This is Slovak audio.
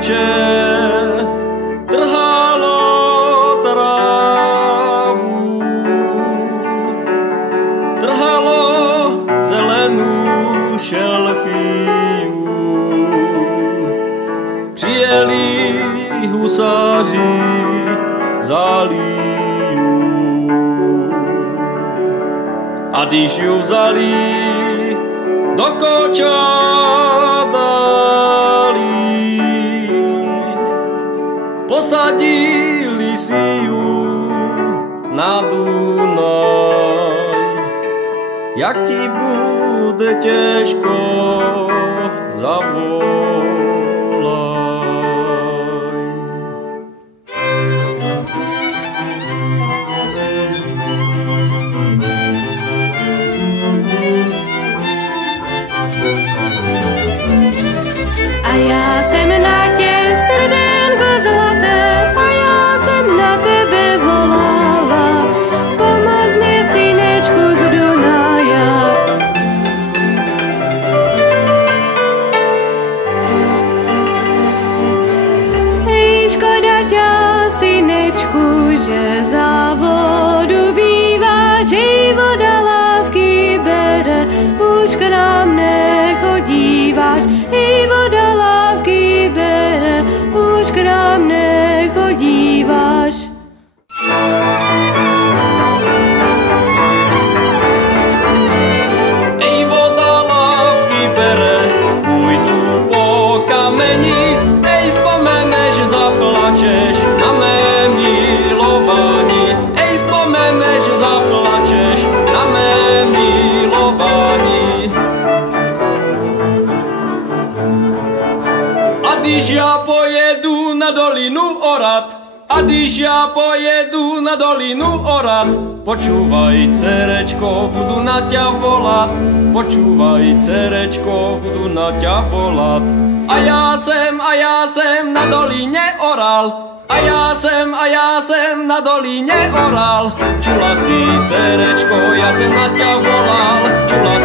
děvče trhalo trávu, trhalo zelenou šelfíju. Přijeli husáři záliju a když ju vzali do koča dali, posadili si ju na Dunaj. Jak ti bude těžko, zavolaj. A já jsem na tě, srdenko zlaté, a já jsem na tebe volala. Pomoz mě, synečku z Dunaja. Hej, škoda ťa, synečku, že za vodu bývá, že jí voda lávky bere, už k nám nechodíváš. Hej, voda lávky bere, už k nám nechodíváš. Ej, voda lávky bere, půjdu po kameni. Ej, vzpomeneš, zaplačeš na mé milování. Ej, vzpomeneš, zaplačeš na mé milování. A když já pojedu na dolinu orat, a když já pojedu na dolinu orat, počúvaj, dcerečko, budu na ťa volat. Počúvaj, dcerečko, budu na ťa volat. A já jsem na dolině oral. A já jsem na dolině oral. Čula si, dcerečko, já jsem na ťa volal. Čula